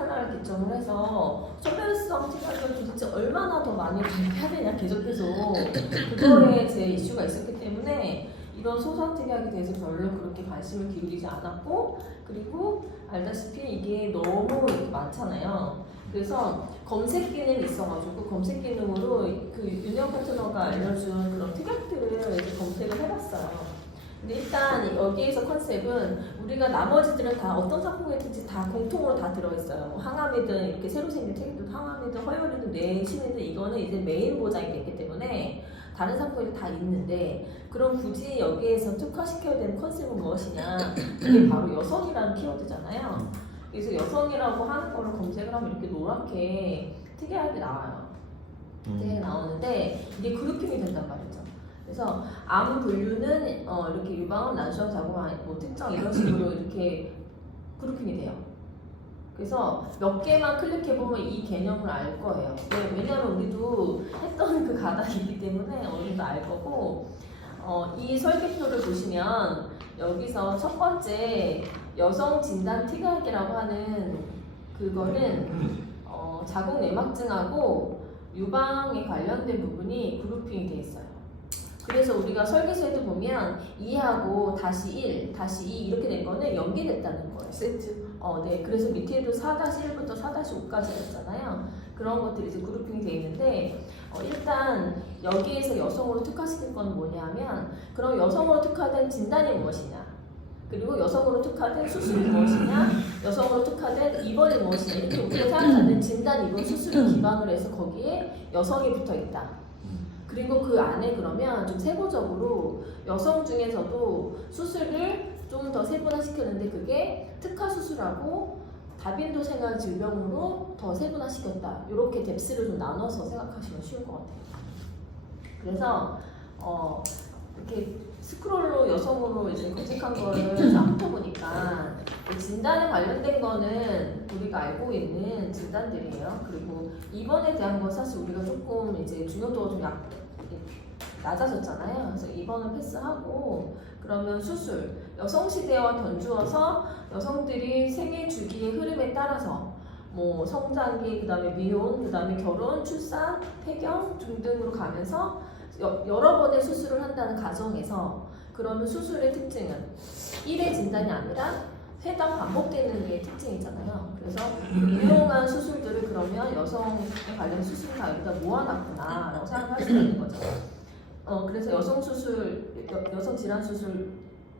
칼라를 기점으로 해서 소멸성 티각을 도대체 얼마나 더 많이 가입해야 되냐 계속해서 그거에 제 이슈가 있었기 때문에 이런 소성 티각에 대해서 별로 그렇게 관심을 기울이지 않았고, 그리고 알다시피 이게 너무 이렇게 많잖아요. 그래서 검색 기능이 있어가지고 검색 기능으로 그 윤영 파트너가 알려준 그런 특약들을 이렇게 검색을 해봤어요. 근데 일단 여기에서 컨셉은 우리가 나머지들은 다 어떤 상품이든지 다 공통으로 다 들어있어요. 뭐 항암이든 이렇게 새로 생긴 책이든 항암이든 허혈이든 뇌신이든 이거는 이제 메인 보장이 됐기 때문에 다른 상품이 다 있는데, 그럼 굳이 여기에서 특화시켜야 되는 컨셉은 무엇이냐? 이게 바로 여성이라는 키워드잖아요. 그래서 여성이라고 하는 거를 검색을 하면 이렇게 노랗게 특이하게 나와요. 특이하게 나오는데 이게 그룹핑이 된단 말이죠. 그래서 암 분류는 이렇게 유방암, 난수암, 자궁암, 뭐 특정 이런 식으로 이렇게 그룹핑이 돼요. 그래서 몇 개만 클릭해보면 이 개념을 알 거예요. 왜냐하면 우리도 했던 그 가닥이 있기 때문에 어느 정도 알 거고, 이 설계표를 보시면 여기서 첫 번째 여성 진단 특약이라고 하는 그거는 자궁 내막증하고 유방에 관련된 부분이 그룹핑이 돼 있어요. 그래서 우리가 설계서에도 보면 2하고 -1, -2 이렇게 된 거는 연계됐다는 거예요. 세트. 네. 그래서 밑에도 4-1부터 4-5까지 있잖아요. 그런 것들이 이제 그룹핑이 돼 있는데, 일단 여기에서 여성으로 특화시킨 건 뭐냐면, 그럼 여성으로 특화된 진단이 무엇이냐, 그리고 여성으로 특화된 수술이 무엇이냐, 여성으로 특화된 입원이 무엇이냐, 이렇게 우리가 생각하는 진단, 입원, 수술을 기반으로 해서 거기에 여성이 붙어 있다. 그리고 그 안에 그러면 좀 세부적으로 여성 중에서도 수술을 좀 더 세분화시켰는데 그게 특화 수술하고 다빈도 생활 질병으로 더 세분화시켰다. 이렇게 뎁스를 좀 나눠서 생각하시면 쉬울 것 같아요. 그래서 이렇게 스크롤로 여성으로 이제 검색한 거를 훑어보니까 진단에 관련된 거는 우리가 알고 있는 진단들이에요. 그리고 입원에 대한 건 사실 우리가 조금 이제 중요도가 좀 낮아졌잖아요. 그래서 입원을 패스하고, 그러면 수술, 여성 시대와 견주어서 여성들이 생애 주기의 흐름에 따라서 뭐 성장기, 그다음에 미혼, 그다음에 결혼, 출산, 폐경 등등으로 가면서 여러 번의 수술을 한다는 가정에서, 그러면 수술의 특징은 1회 진단이 아니라 회당 반복되는 게 특징이잖아요. 그래서 유용한 수술들을 그러면 여성에 관련 수술 다 여기다 모아놨구나 라고 생각할 수 있는 거죠. 그래서 여성 수술, 여성 질환 수술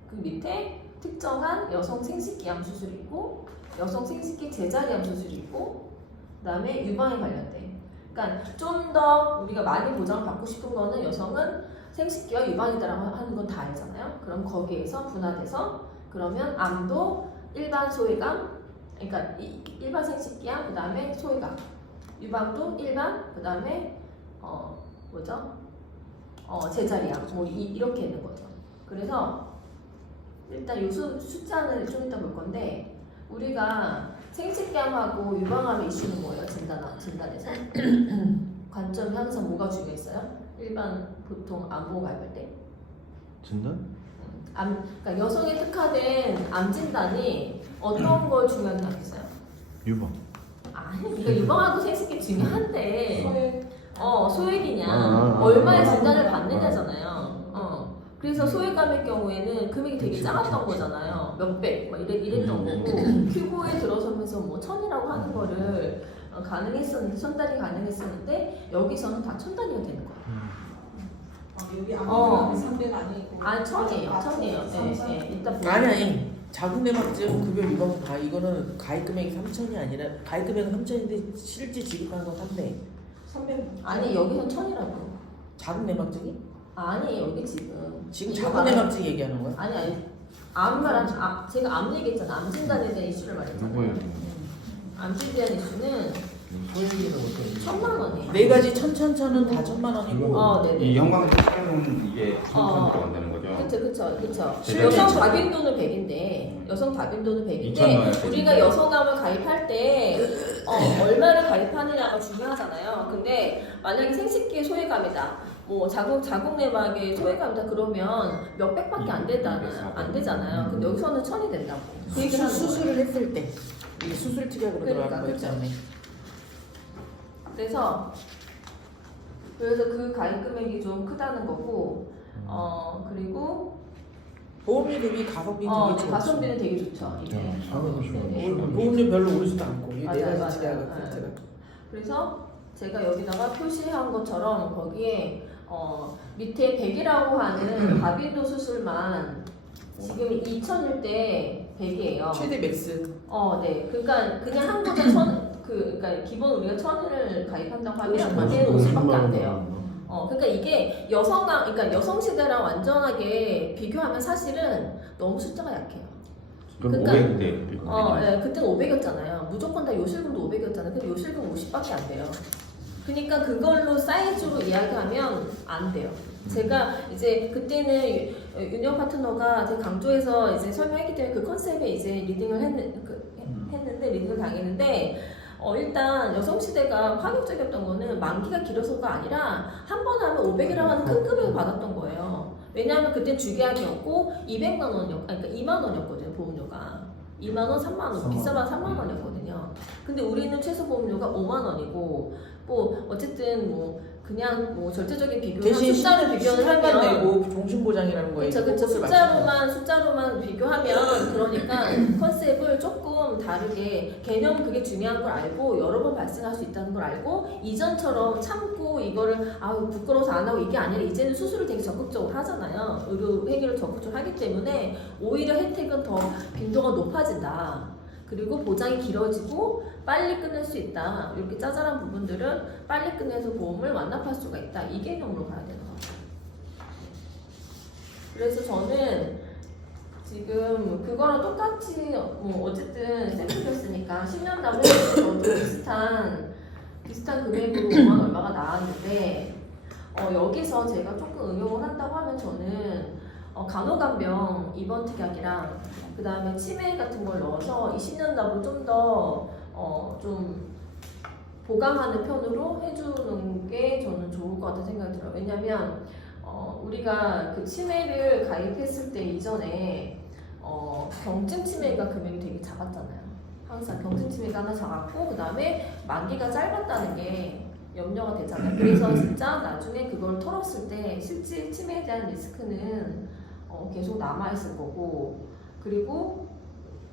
그 밑에 특정한 여성 생식기암 수술이 있고, 여성 생식기 제자리암 수술이 있고, 그다음에 유방에 관련된. 그러니까 좀 더 우리가 많이 보장을 받고 싶은 거는 여성은 생식기와 유방이다라고 하는 건 다 알잖아요. 그럼 거기에서 분화돼서 그러면 암도 일반 소외감, 그러니까 일반 생식기암, 그다음에 소외감, 유방도 일반, 그다음에 제자리암, 뭐 이렇게 있는 거죠. 그래서 일단 이 숫자는 좀 이따 볼 건데, 우리가 생식기암하고 유방암의 이슈는 뭐예요? 진단에서 관점이 항상 뭐가 중요했어요? 일반 보통 암보고 가입할 때 진단? 그러니까 여성에 특화된 암 진단이 어떤 걸 중요하게 생각했어요? 유방. 아니, 그러니까 유방하고 생식기 중요한데 소액이냐, 아, 얼마의 진단을 받느냐잖아요. 그래서 소외감의 경우에는 금액이 되게 작았던 거잖아요. 몇백, 막 이랬던 거고, 큐브에 들어서면서 뭐 1000이라고 하는 거를 가능했었는데, 1000단위 가능했었는데, 여기서는 다 1000단위가 되는 거예요. 여기 아무튼 300 아니고. 아니, 1000이에요. 네. 이따 보세요. 아니 자궁 내막증 급여 유방 다 이거는 가입 금액이 3천이 아니라, 가입 금액은 3천인데 실제 지급하는 건 300. 300. 아니, 여기선 1000이라고. 자궁 내막증이? 아니, 여기 지금 자궁 내막증 얘기하는 거야? 아니 암 제가 암 얘기했잖아. 암 진단에 대한 이슈를 말했잖아요. 누구예요? 암에 대한 이슈는 소액이는 어떤? 1000만 원이에요. 네 가지 천은 다 1000만 원이고. 네네. 이 형광색 색깔은 이게 3,000 들어간다는 거죠? 그쵸. 제자리 여성 천. 다빈도는 100인데, 여성 다빈도는 2,000 100인데, 넣어야 우리가 여성암을 가입할 때 얼마를 가입하느냐가 중요하잖아요. 근데 만약에 생식기의 소외감이다, 뭐 자궁 내막의 소외감이다 그러면 몇백밖에 안 되잖아요. 근데 여기서는 1000이 된다고. 그 얘기를 하는 거예요. 수술을 했을 때 이게 수술 특약으로 그러니까, 들어가는 거 그쵸. 있잖아요. 그래서 그 가입 금액이 좀 크다는 거고, 그리고 보험료 대비 가성비 되게 네, 좋죠. 가성비는 되게 좋죠. 이게. 네네. 보험료 별로 오르지도 않고 이 네 맞아요, 가지 특약 맞아요. 세트가. 그래서 제가 여기다가 표시한 것처럼 거기에 밑에 100이라고 하는 다빈도 수술만 지금 2,000일 때 100이에요. 최대 맥스. 네. 그러니까 그냥 한국에 그러니까 기본 우리가 1,000을 가입한다고 하면 50만 그게 50밖에 안 돼요. 그러니까 이게 그러니까 여성 시대랑 완전하게 비교하면 사실은 너무 숫자가 약해요. 그럼 그러니까- 500대. 네, 그때는 500이었잖아요. 무조건 다 요실금도 500이었잖아요. 근데 요실금 50밖에 안 돼요. 그러니까 그걸로 사이즈로 이야기하면 안 돼요. 제가 이제 그때는 윤영 파트너가 제가 강조해서 이제 설명했기 때문에 그 컨셉에 이제 리딩을 했는데 리딩을 당했는데 일단 여성시대가 파격적이었던 거는 만기가 길어서가 아니라 한 번 하면 500이라고 하는 큰 금액을 받았던 거예요. 왜냐하면 그때 주계약이었고 200만 원이었, 그러니까 2만 원이었거든요, 보험료가. 2만 원, 3만 원, 비싸면 3만 원이었거든요. 근데 우리는 최소 보험료가 5만 원이고, 뭐 어쨌든 뭐 그냥 뭐 절대적인 비교를 대신 숫자를 비교를 시간만 하면 내고 종신보장이라는 거에 그렇죠. 숫자로만 비교하면 그러니까 컨셉을 조금 다르게 개념 그게 중요한 걸 알고 여러 번 발생할 수 있다는 걸 알고 이전처럼 참고 이거를 부끄러워서 안 하고 이게 아니라 이제는 수술을 되게 적극적으로 하잖아요. 의료 회계를 적극적으로 하기 때문에 오히려 혜택은 더 빈도가 높아진다. 그리고 보장이 길어지고 빨리 끝낼 수 있다. 이렇게 짜잘한 부분들은 빨리 끝내서 보험을 완납할 수가 있다. 이 개념으로 가야 되는 거죠. 그래서 저는 지금 그거랑 똑같이 어쨌든 샘플이었으니까 10년 남은 저도 비슷한 금액으로 5만 얼마가 나왔는데 여기서 제가 조금 응용을 한다고 하면 저는 간호간병 입원 특약이랑 그 다음에 치매 같은 걸 넣어서 20년 납을 좀 더 좀 보강하는 편으로 해주는 게 저는 좋을 것 같다는 생각이 들어요. 왜냐면 우리가 그 치매를 가입했을 때 이전에 경증 치매가 금액이 되게 작았잖아요. 항상 경증 치매가 하나 작았고 그 다음에 만기가 짧았다는 게 염려가 되잖아요. 그래서 진짜 나중에 그걸 털었을 때 실제 치매에 대한 리스크는 계속 남아있을 거고 그리고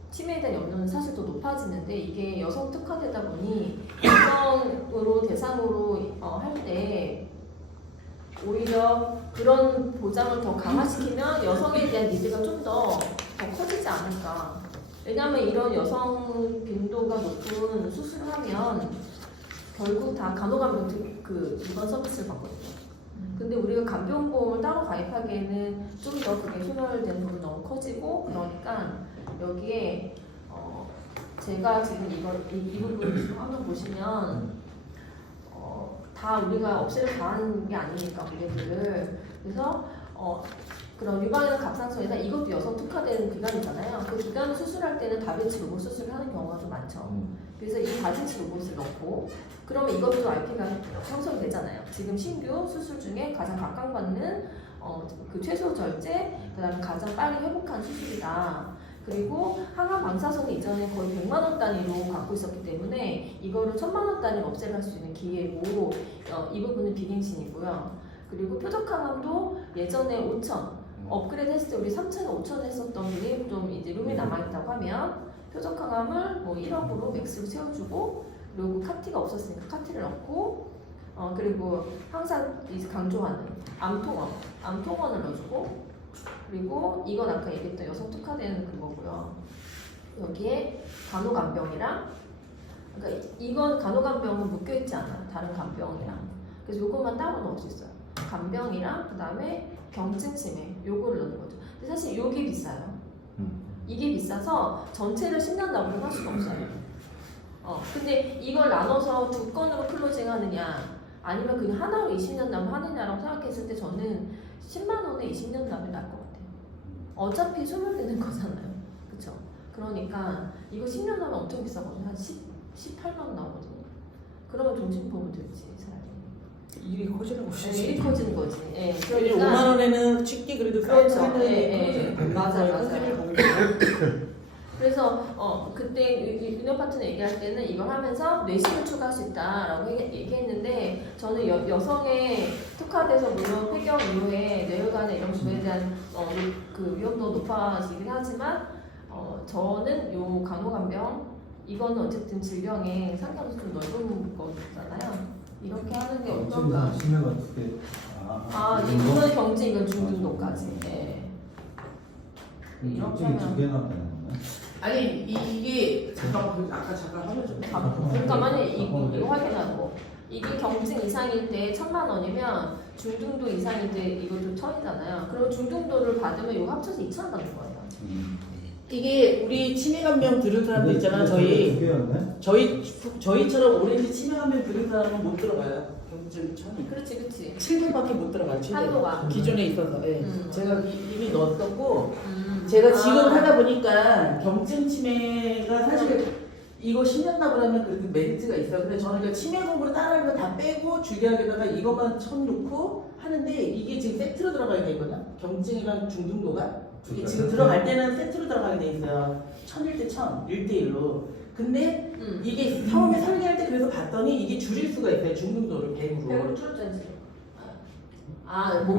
치매에 대한 염려는 사실 더 높아지는데 이게 여성 특화되다 보니 여성으로 대상으로 할 때 오히려 그런 보장을 더 강화시키면 여성에 대한 니즈가 좀 더 커지지 않을까. 왜냐하면 이런 여성 빈도가 높은 수술을 하면 결국 다 간호간병 입원 서비스를 받거든요. 근데 우리가 간병보험을 따로 가입하기에는 좀 더 그게 소멸된 부분이 너무 커지고 그러니까 여기에 제가 지금 이 부분 한번 보시면 다 우리가 없애려 다 하는 게 아니니까 무게들을 그래서 그런 유방이나 갑상선이나 이것도 여성 특화된 기관이잖아요. 그 기관을 수술할 때는 다빈치 로봇 수술을 하는 경우가 좀 많죠. 그래서 이 다빈치 로봇을 넣고 그러면 이것도 RP가 형성이 되잖아요. 지금 신규 수술 중에 가장 각광받는 그 최소 절제, 그다음에 가장 빨리 회복한 수술이다. 그리고 항암 방사선이 이전에 거의 100만 원 단위로 갖고 있었기 때문에 이거를 1000만 원 단위로 업체를 할 수 있는 기회고 이 부분은 비갱신이고요. 그리고 표적항암도 예전에 5,000 업그레이드 했을 때 우리 3,000, 5,000 했었던 게 좀 이제 룸이 남아있다고 하면 표적항암을 뭐 1억으로 맥스로 채워주고 그리고 카티가 없었으니까 카티를 넣고 그리고 항상 강조하는 암통원을 넣어주고 그리고 이건 아까 얘기했던 여성 특화되는 그거고요. 여기에 간호간병이랑 그러니까 이건 간호간병은 묶여있지 않아요. 다른 간병이랑 그래서 요것만 따로 넣을 수 있어요. 간병이랑 그 다음에 경증 치매 요거를 넣는 거죠. 근데 사실 요게 비싸요. 이게 비싸서 전체를 10년 남으로 할 수가 없어요. 근데 이걸 나눠서 두 건으로 클로징 하느냐 아니면 그냥 하나로 20년 남을 하느냐라고 생각했을 때 저는 10만 원에 20년 남을 나을 것 같아요. 어차피 소멸되는 거잖아요. 그쵸? 그러니까 이거 10년 남으면 엄청 비싸거든요. 한 18만 원 나오거든요. 그러면 종신보험을 들지 차라리. 일이 커지는 거지. 일이 커지는 거지. 예. 5만 원에는 쉽게 그래도 그렇죠. 사이즈는 맞아요. 그래서 그때 윤영 파트너 얘기할 때는 이걸 하면서 뇌식을 추가할 수 있다라고 얘기했는데 저는 여성에 특화돼서 물론 폐경 이후에 뇌혈관의 이런 부분에 대한 그 위험도 높아지긴 하지만 저는 요 간호간병 이거는 어쨌든 질병의 상관도 좀 넓은 거잖아요. 이렇게 하는 게 어떤가? 심해가 어떻게? 이건 경증, 이건 중등도까지. 네. 이렇게 이렇게 두 하면 개나 되는 거네. 아니 이게 잠깐 아까 잠깐 하면 좀. 그러니까 만약에 이거 확인하고 이게 경증 이상일 때 1,000,000원이면 중등도 이상일 때 이것도 1,000이잖아요. 그럼 중등도를 받으면 이거 합쳐서 2,000원 받는 거예요. 이게 우리 치매감명 들은 사람들 있잖아. 두 개였네. 저희처럼 오렌지 치매감명 들은 사람은 못 들어가요. 경증 1,000이. 그렇지. 700밖에 못 들어가요. 한도가. 기존에 있어서. 예. 제가 이미 넣었었고 제가 지금 하다 보니까 경증 치매가 사실 이거 10년 납을하면 그래도 메리트가 있어요. 근데 저는 그 치매복으로 따라하는 거 다 빼고 주기하게다가 이것만 쳐놓고 하는데 이게 지금 세트로 들어가게 돼 있거든요. 경증이랑 중등도가 이게 지금 들어갈 때는 세트로 들어가게 돼 있어요. 1000일 때 1000, 1대1로. 근데 이게 처음에 설계할 때 그래서 봤더니 이게 줄일 수가 있어요. 중등도를 100으로. 100으로 줄었잖지.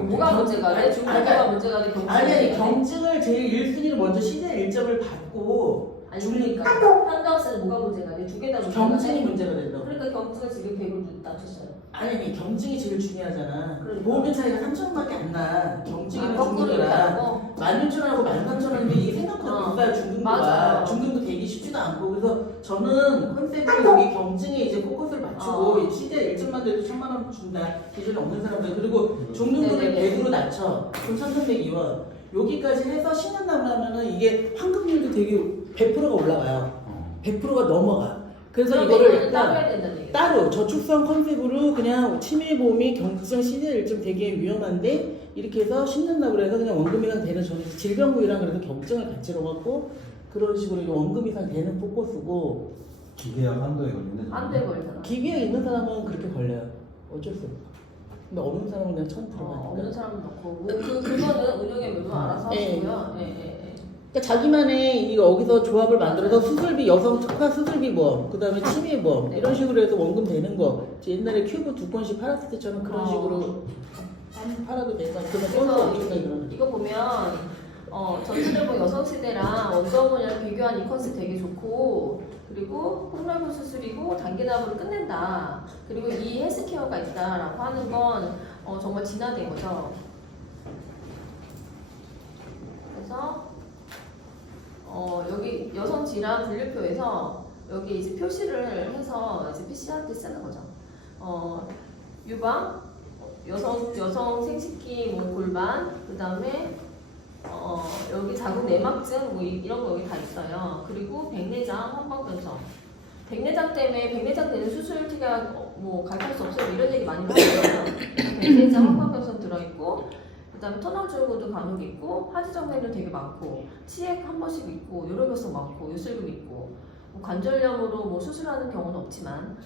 뭐가 문제가 돼? 중등도가 문제가 돼? 경증이 아니 경증을 제일 1순위로 먼저 시대 1점을 받고 그러니까 한다우스는 뭐가 문제가 돼? 두 개 다 문제가 경증이 돼? 문제가 된다고. 그러니까 경증을 지금 100으로 낮췄어요. 아니 경증이 제일 중요하잖아. 그러니까. 보험료 차이가 3,000원밖에 안 나. 경증이랑 거꾸로 이렇게 중등이랑 하고 16,000원하고 13,000원인데 이게 생각보다 비싸요. 중등도가. 맞아요. 중등도 되기 쉽지도 않고 그래서 저는 컨셉으로 여기 경증에 이제 포커스를 맞추고 시대 1점만 돼도 1,000만 원 준다. 기존에 없는 사람들 그리고 중등도를 네네네. 100으로 낮춰. 그럼 1,302원. 여기까지 해서 10년 남으면은 이게 환급률도 되게 100%가 올라가요. 100%가 넘어가. 그래서 이거를 따로 일단 해야 된다는 얘기. 따로 저축성 컨셉으로 그냥 치매보험이 경증 시대 1점 되게 위험한데 이렇게 해서 10년 납을 해서 그냥 원금 이상 되는 저는 질병부위랑 그래서 경증을 같이 넣어갖고 그런 식으로 이게 원금 이상 되는 포커스고 기계약 한도에 걸리네. 안돼 걸잖아. 기계에 있는 사람은 그렇게 걸려요. 어쩔 수 없어. 근데 없는 사람은 그냥 1000 없는 들어가니까. 사람은 넣고 그거는 운영의 묘도 알아서 하시고요. 예. 그러니까 자기만의 여기서 조합을 만들어서 수술비 여성 특화 수술비 보험, 그다음에 치매 보험 이런 식으로 해서 원금 되는 거. 옛날에 큐브 2건씩 팔았을 때처럼 그런 식으로 팔아도 되니까 그러면 건수 엄청나게 늘어나죠. 이거 보면 전체적으로 여성 시대랑 원더우먼이랑 비교한 이 컨셉 되게 좋고 그리고 폭넓은 수술이고 단계납으로 끝낸다. 그리고 이 헬스케어가 있다라고 하는 건 정말 진화된 거죠. 그래서 여기 여성 질환 분류표에서 여기 이제 표시를 해서 이제 PC한테 쓰는 거죠. 유방, 여성 생식기 뭐 골반, 그 다음에 여기 자궁 내막증 뭐 이런 거 여기 다 있어요. 그리고 백내장, 헌방변성. 백내장 때문에 백내장 되는 수술 특약 뭐 가입할 수 없어요. 이런 얘기 많이 봤어요. 백내장, 헌방변성 들어있고. 그다음에 터널 줄고도 간혹 있고 하지정맥도 되게 많고 치액 한 번씩 있고 요로결석 많고 요실금 있고 뭐 관절염으로 뭐 수술하는 경우는 없지만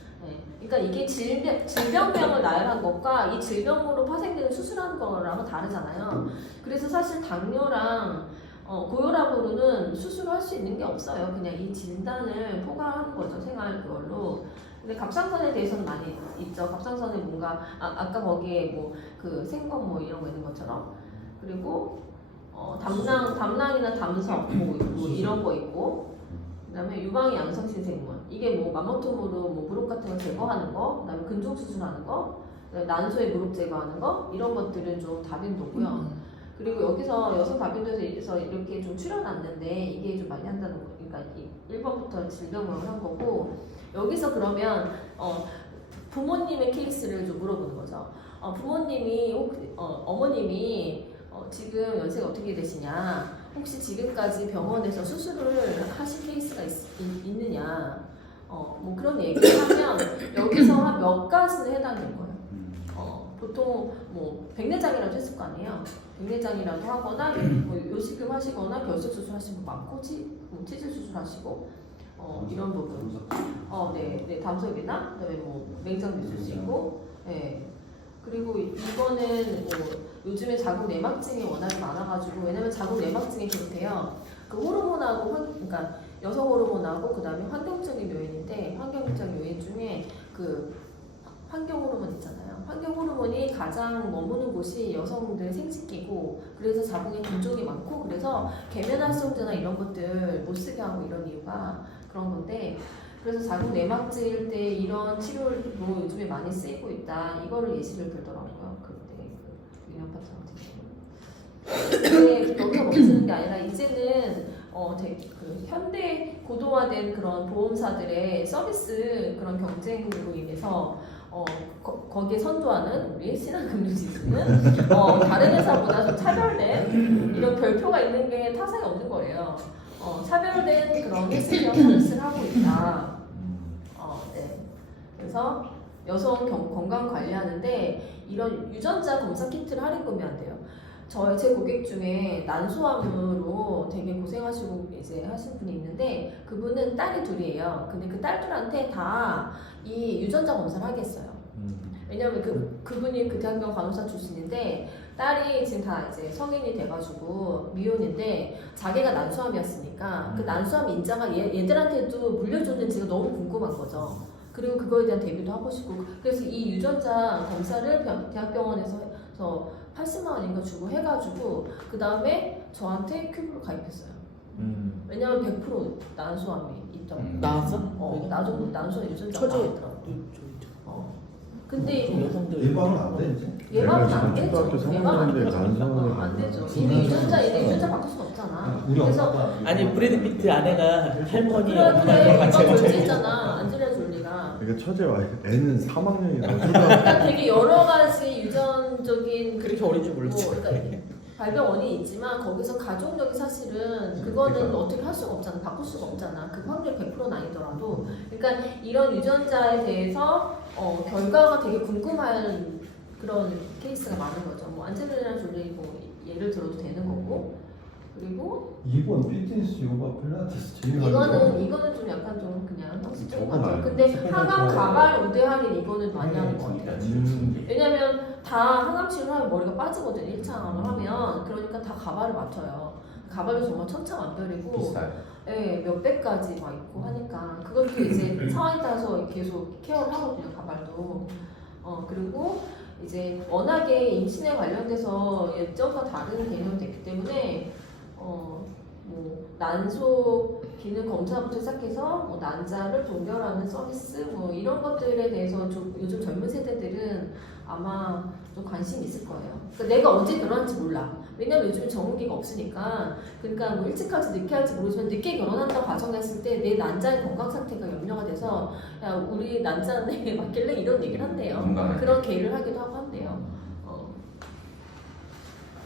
그러니까 이게 질병명을 나열한 것과 이 질병으로 파생되는 수술하는 거랑은 다르잖아요. 그래서 사실 당뇨랑 고혈압으로는 수술을 할 수 있는 게 없어요. 그냥 이 진단을 포괄하는 거죠. 생활 그걸로. 근데 갑상선에 대해서는 많이 있죠. 갑상선에 뭔가 아까 거기에 뭐 그 생건 뭐 이런 거 있는 것처럼 그리고 담낭이나 담석 뭐 이런 거 있고 그다음에 유방의 양성신 생물 이게 뭐 마모톰으로 뭐 무릎 같은 거 제거하는 거 그다음에 근종 수술하는 거 난소의 무릎 제거하는 거 이런 것들은 좀 다빈도고요. 그리고 여기서 여성 다빈도에서 이렇게 좀 추려놨는데 이게 좀 많이 한다는 거. 그러니까 1번부터 질병을 한 거고 여기서 그러면 부모님의 케이스를 좀 물어보는 거죠. 부모님이 어머님이 지금 연세가 어떻게 되시냐? 혹시 지금까지 병원에서 수술을 하신 케이스가 있느냐? 뭐 그런 얘기를 하면 여기서 한 몇 가지는 해당되는 거예요. 보통 뭐 백내장이라도 했을 거 아니에요. 백내장이라도 하거나 뭐 요식금 하시거나 결석 수술 하신 분 많고 치질 수술 하시고 이런 부분. 네, 담석이나 그다음에 뭐 맹장도 있을 수 있고, 네. 그리고 이거는 뭐 요즘에 자궁 내막증이 워낙 많아가지고 왜냐면 자궁 내막증이 그렇대요. 그 호르몬하고 그러니까 여성 호르몬하고 그다음에 환경적인 요인인데 환경적 요인 중에 그 환경 호르몬 있잖아요. 환경 호르몬이 가장 머무는 곳이 여성들 생식기고 그래서 자궁에 군종이 많고 그래서 계면활성제나 이런 것들 못 쓰게 하고 이런 이유가 그런 건데 그래서 자궁 내막질 때 이런 치료로 요즘에 많이 쓰이고 있다. 이거를 예시를 들더라고요. 그때 그 유년 파트 같은 경우. 근데 여기서 멈추는 게 아니라 이제는 그 현대 고도화된 그런 보험사들의 서비스 그런 경쟁으로 인해서 거기에 선도하는 우리 신한금융지수는 다른 회사보다 좀 차별된 이런 별표가 있는 게 타산이 없는 거예요. 차별된 그런 헬스케어 서비스를 하고 있다. 네. 그래서 여성 건강 관리하는데 이런 유전자 검사 키트를 할인 구매한대요. 제 고객 중에 난소암으로 되게 고생하시고 이제 하신 분이 있는데 그분은 딸이 둘이에요. 근데 그 딸들한테 다 이 유전자 검사를 하겠어요. 왜냐면 그분이 그 대학교 간호사 출신인데 딸이 지금 다 이제 성인이 돼가지고 미혼인데 자기가 난소암이었으니까 그 나누수함 인자가 얘들한테도 물려줬는지가 너무 궁금한 거죠. 그리고 그거에 대한 대비도 하고 싶고 그래서 이 유전자 검사를 대학병원에서 80만 원인가 주고 해가지고 그 다음에 저한테 큐브로 가입했어요. 왜냐면 100% 난소암이 있더라고요. 나왔어? 난소암 유전자 처제 나왔더라고요. 근데 여성들 예방은 안 돼, 이제? 예방은 안 되죠. 초등학교 예방 안 3학년인데 되죠. 난소암을 안 되죠. 이미 유전자 바꿀 수는 없잖아. 우리 그래서 엄마가 아니 브래드 피트 아내가 할머니 그런데 엄마랑 같이 이거 해가지고 존재잖아. 안젤리나 졸리가. 그러니까 처제와 애는 3학년이라고 그러니까 되게 여러 가지 유전적인 그렇게 어린 줄 몰랐지. 그러니까 발병 원인이 있지만 거기서 가족력이 사실은 그거는 그러니까. 어떻게 할 수가 없잖아. 바꿀 수가 없잖아. 그 확률 100%는 아니더라도 그러니까 이런 유전자에 대해서 결과가 되게 궁금한 그런 케이스가 많은 거죠. 뭐 안젤리나 졸리 뭐 예를 들어도 되는 거고 그리고 이번 피트니스 요가 필라테스 제일 이거는 좀 약간 좀 그냥 형식적인 것 저건 같아요. 아니에요. 근데 색깔 하강 좋아요. 가발 우대 할인 이거는 많이 하는 것 같아요. 왜냐면 다 항암 치료를 하면 머리가 빠지거든 1차 항암을 하면 그러니까 다 가발을 맞춰요. 가발도 정말 천차만별이고 비싸요. 예, 몇 배까지 막 있고 하니까 그것도 이제 상황에 따라서 계속 케어를 하거든요. 가발도 그리고 이제 워낙에 임신에 관련돼서 예전과 다른 개념이 됐기 때문에 뭐 난소 기능 검사부터 시작해서 뭐 난자를 동결하는 서비스 뭐 이런 것들에 대해서 좀 요즘 젊은 세대들은 아마 좀 관심이 있을 거예요. 그러니까 내가 언제 결혼할지 몰라. 왜냐면 요즘 전문기가 없으니까. 그러니까 뭐 일찍 할지 늦게 할지 모르지만 늦게 결혼한다고 가정했을 때 내 난자의 건강 상태가 염려가 돼서 야 우리 난자네 맞길래 이런 얘기를 한대요. 건강하게. 그런 계획을 하기도 하고 한대요.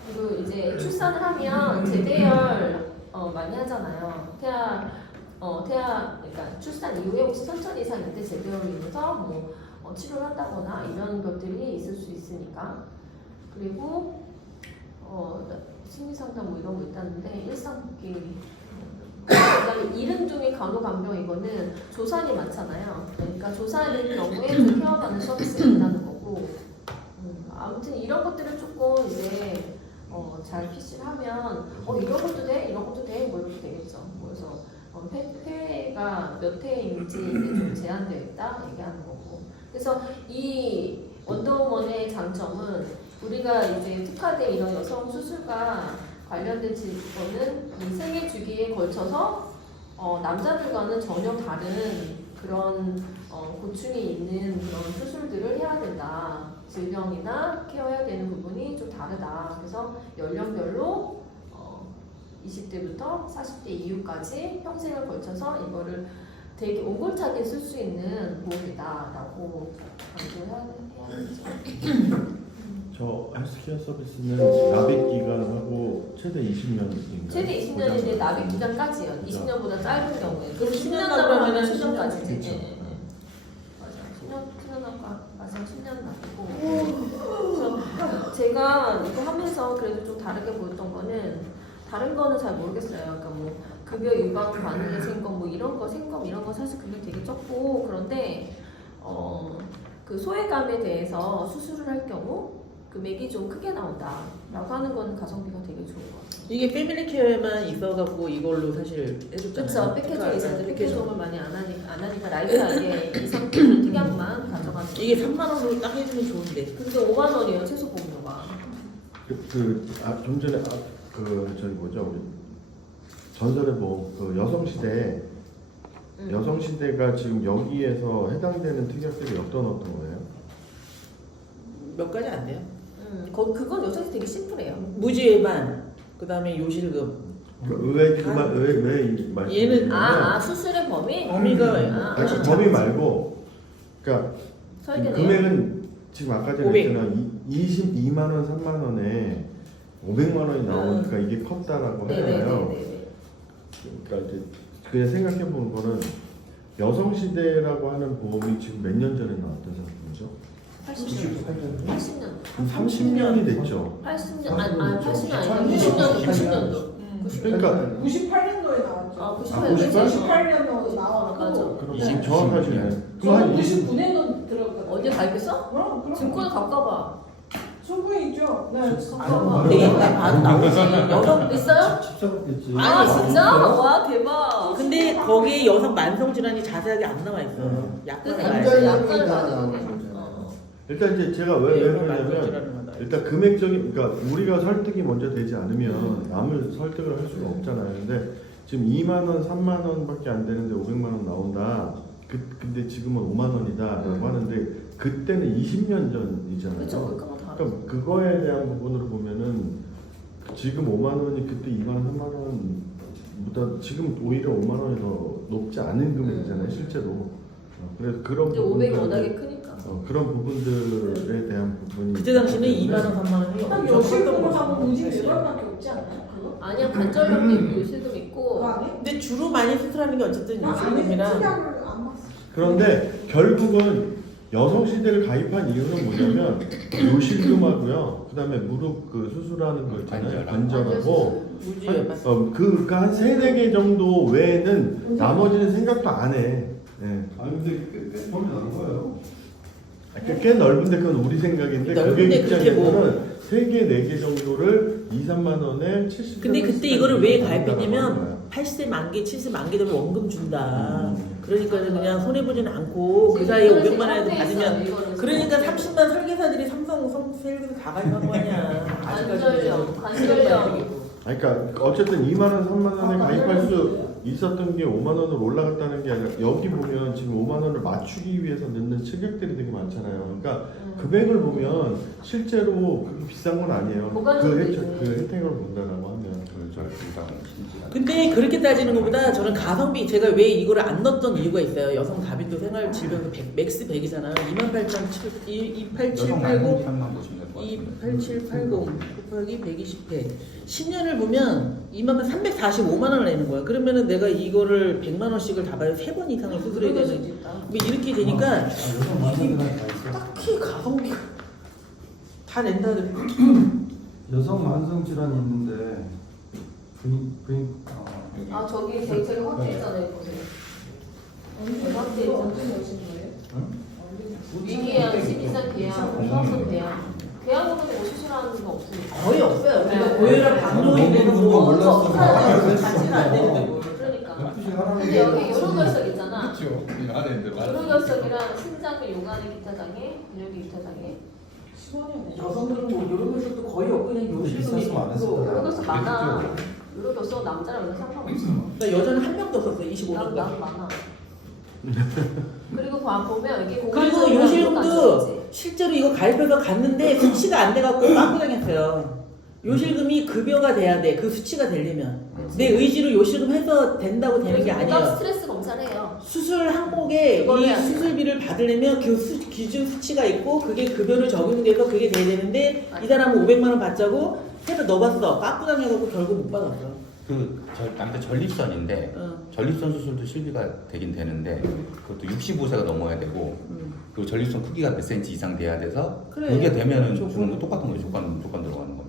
그리고 이제 출산을 하면 재대열 많이 하잖아요. 그러니까 출산 이후에 혹시 선천 이상인데 재대열로 인해서 뭐 치료를 한다거나 이런 것들이 있을 수 있으니까. 그리고 심리상담 뭐 이런 거 있다는데 일상복귀. 그다음에 이른둥이 간호간병 이거는 조산이 많잖아요. 그러니까 조산일 경우에 그 케어받는 서비스가 있다는 거고. 아무튼 이런 것들을 조금 이제 잘 피시를 하면 이런 것도 돼? 이런 것도 돼? 뭐 이렇게 되겠죠. 그래서 회가 몇 회인지 좀 제한되어 있다 얘기하는 거고. 그래서 이 원더우먼의 장점은 우리가 이제 특화된 이런 여성 수술과 관련된 질병은 이 생애 주기에 걸쳐서 남자들과는 전혀 다른 그런 고충이 있는 그런 수술들을 해야 된다. 질병이나 케어해야 되는 부분이 좀 다르다. 그래서 연령별로 20대부터 40대 이후까지 평생을 걸쳐서 이거를 되게 오골차게 쓸 수 있는 보험이다라고 강조해야겠죠. 저 헬스케어 서비스는 납입 기간하고 최대 20년인가요? 최대 20년인데 납입 기간까지요. 20년보다 짧은 경우에. 그럼 10년 그러면은 남으면 10년 10년까지. 그렇죠. 맞아요. 10년 남까지 10년 납이고. 그래서 제가 이거 하면서 그래도 좀 다르게 보였던 거는 다른 거는 잘 모르겠어요. 그러니까 뭐 급여 유방 반응의 생검 뭐 이런 거 생검 이런 거 사실 그게 되게 적고 그런데 그 소외감에 대해서 수술을 할 경우 금액이 좀 크게 나온다라고 하는 건 가성비가 되게 좋은 것 같아요. 이게 패밀리 케어에만 있어갖고 이걸로 사실 해줬잖아요. 그렇죠. 패키지 있었는데 패키지 패키지. 도움을 많이 안 하니까 라이트하게 이상 특약만 가져가는 거예요. 이게 3만 원으로 딱 해주면 좋은데. 근데 5만 원이에요 최소 보험료가. 좀 전에 저기 뭐죠 우리 전설의 그 여성시대 여성시대가 지금 여기에서 해당되는 특약들이 어떤 거예요? 몇 가지 안 돼요. 그건 요새 되게 심플해요. 무지외반, 그 다음에 요실금. 왜 말씀? 얘는 수술의 범위? 범위가 아니, 범위 말고, 그러니까 설계네요. 금액은 지금 아까 전에 500. 했잖아 22만 원, 3만 원에 500만 원이 나오니까 이게 컸다라고 하잖아요. 네네네네. 그러니까 이제 그냥 생각해 보는 거는 여성시대라고 하는 보험이 지금 몇 년 전에 나왔던 상품이죠? 80년. 80년. 그럼 30년이 됐죠. 80년 아니 80년 아니고 90년도. 그러니까 98년도에 나왔죠. 아 98? 98년도에 나왔고 맞아. 그럼 정확하시네. 그럼 저는 한 20, 99년도 들어갔거든요. 어디 가입했어? 그럼 증권에 가까봐. 충분히 있죠. 네. 가까봐. 아니, 네, 바로 나오지. 여성 있어요? 집사겠지. 아 진짜? 와 대박. 근데 거기에 여성 만성 질환이 자세하게 안 나와 있어요. 약간 그래서 나와요. 약간을 다 받으면 돼. 나오는 거잖아요. 일단 이제 제가 왜 여성 만성 그러냐면 질환을 나와요. 일단 금액적인 그러니까 우리가 설득이 먼저 되지 않으면 남을 설득을 할 수가 없잖아요. 근데 지금 2만 원, 3만 원밖에 안 되는데 500만 원 나온다. 근데 지금은 5만 원이다라고 하는데 그때는 20년 전이잖아요. 그쵸 그거만 다. 그러니까 그거에 대한 부분으로 보면은 지금 5만 원이 그때 2만 원, 3만 원보다 지금 오히려 5만 원이 더 높지 않은 금액이잖아요, 실제로. 그래서 그런 근데 500이 워낙에 부분들, 크니까. 그런 부분들에 대한 부분이 그때 당시는 2만 원, 3만 원이 딱 엄청 컸던 여실금하고 거죠. 무지외반밖에 없지 않나요? 그거? 아니야 관절염도 있고 요실금 있고. 그거 아니에요? 근데 주로 많이 수술하는 게 어쨌든 요실금이랑 특약을 안 봤어. 그런데 결국은 여성시대를 가입한 이유는 뭐냐면 요실금하고요. 그다음에 무릎 그 수술하는 거 있잖아요. 관절하고 무지외반. 그한 3-4개 정도 외에는 나머지는 생각도 안 해. 예. 아니 근데 꽤 범위 나는 거예요. 꽤 넓은데 그건 우리 생각인데 넓은데 고객 그렇게 뭐- 입장에서는 3개, 4개 정도를 2, 3만 원에 70. 근데 그때 이거를 왜 가입했냐면 80세 만기, 70세 만기 되면 원금 준다. 그러니까 그냥 손해 보지는 않고 그 사이에 500만 원이라도 받으면 그러니까 30만 설계사들이 삼성 설계사 다 가입한 거 아니야. 관절염. 그러니까 어쨌든 2만 원, 3만 원에 가입할 수 있었던 게 5만 원으로 올라갔다는 게 아니라 여기 보면 지금 5만 원을 맞추기 위해서 넣는 체격들이 되게 많잖아요. 그러니까 금액을 보면 실제로 그렇게 비싼 건 아니에요. 보관료도 있죠. 그 혜택을 본다라고 하면. 그렇죠. 신기하다. 근데 그렇게 따지는 것보다 저는 가성비 제가 왜 이거를 안 넣었던 이유가 있어요. 여성 다빈도 생활 질병 맥스 100이잖아요. 28,780 여성 많은 편만 보시면 될 것 같은데. 28780 곱하기 120회 10년을 보면 345만 원을 내는 거야. 그러면은 내가 이거를 100만 원씩을 다 봐야 3번 이상을 수술해야 되는 뭐 이렇게 되니까 여성 만성질환 다 있어. 딱히 가성비가 다 낸다 그러고 여성 만성 질환이 있는데 아 저기 데이터를 확대했잖아요 보세요. 언제 오신 거예요? 위계양, 12상 계양, 소아성 계양. 계양으로는 뭐 수술하는 거 없으니까. 거의 없어요. 네. 그러니까 고혈압 방로에 되는 그거 거 몰랐어. 자체가 안 되는 거고. 그러니까. 12시 하라는 근데 게 여기 요로결석 있잖아. 그렇죠. 안에 들어가. 요로결석이랑 신장을 요가하는 기타 장애, 근육의 기타 장애. 15년에. 여성들은 뭐 이런 것도 거의 없고 그냥 요실금이 비쌌으면 안 했을 있고 거야. 요로결석 많아. 요로결석 남자랑 여자 상관없어. 그러니까 여자는 한 명도 없었어요. 25년까지. 난 많아. 그리고 보면 이게 그리고 공간적으로 요실금도 안전하지. 실제로 이거 가입해서 갔는데 수치가 안 돼갖고 빵꾸당했어요. 요실금이 급여가 돼야 돼. 그 수치가 되려면. 내 의지로 요실금 해서 된다고 되는 게 그러니까 아니에요. 스트레스 검사를 해요. 수술 항목에 그걸 이 해야 돼. 수술비를 받으려면 그 기준 수치가 있고 그게 급여로 적용돼서 그게 돼야 되는데 이 사람은 500만 원 받자고 해서 넣어봤어. 빵꾸당해갖고 결국 못 받았어. 남자 전립선인데 전립선 수술도 실비가 되긴 되는데 그것도 65세가 넘어야 되고 그리고 전립선 크기가 몇 센치 이상 돼야 돼서 그래. 그게 되면은 조건. 주는 거 똑같은 거예요. 조건 들어가는 거면.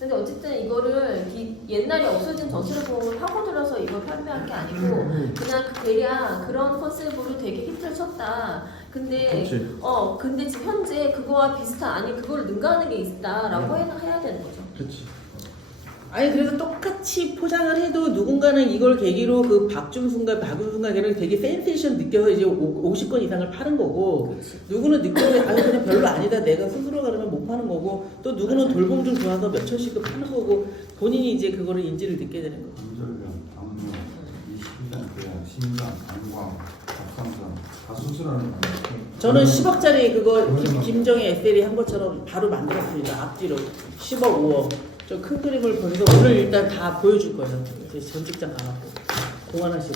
근데 어쨌든 이거를 옛날에 없어진 전세를 파고들어서 이걸 판매한 게 아니고 그냥 대략 그런 컨셉으로 되게 히트를 쳤다. 근데 그렇지. 근데 지금 현재 그거와 비슷한 아니 그거를 능가하는 게 있다라고 해야 되는 거죠. 그렇지. 아니 그래서 똑같이 포장을 해도 누군가는 이걸 계기로 그 박준순과 박은순과 걔를 되게 센세이션 느껴서 이제 50건 이상을 파는 거고 누구는 느껴서 아니 그냥 별로 아니다 내가 스스로 가려면 못 파는 거고 또 누구는 돌봄 좀 좋아서 몇 천씩도 파는 거고 본인이 이제 그거를 인지를 듣게 되는 거죠. 관절염, 당뇨, 이 심장병, 심장, 방광, 갑상선 다 수술하는 거. 저는 10억짜리 그거 김정희 SL이 한 것처럼 바로 만들었습니다. 앞뒤로 10억, 5억. 저 큰 그림을 보면서 오늘 일단 다 보여줄 거예요. 이제 전직장 가갖고 공안하시고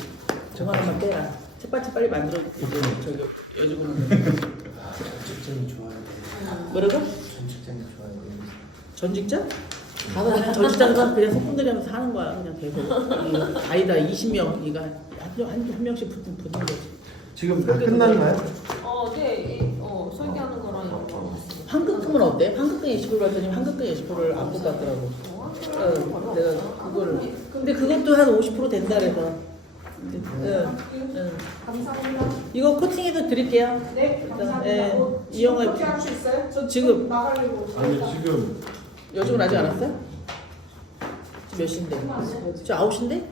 정 하나만 빼라. 책받침 빨리 만들어 주고 저기 여직원은 전직장이 좋아야 돼. 뭐라고? 전직장이 좋아야 돼. 전직장? 가서 그냥 전직장과 그냥 소문들이 하면서 하는 거야. 그냥 계속 아니다 20명 이거 한 명씩 붙는 거지. 지금 다 끝났나요? 네, 설계하는 거랑 이런 거. 환급금은 어때? 환급금 20% 받더니 환급금 20%를 안 뽑았더라고. 내가 그거를 근데 그것도 한 50% 된다 그래서. 감사합니다. 이거 코팅해서 드릴게요. 네, 감사합니다. 예, 이 이용할 어떻게 할 수 있어요? 저 지금. 나가려고. 아니 지금 여직원 아직 안 왔어요? 지금 몇 시인데? 저 9시인데?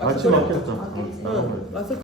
아침 왔겠다. 왔을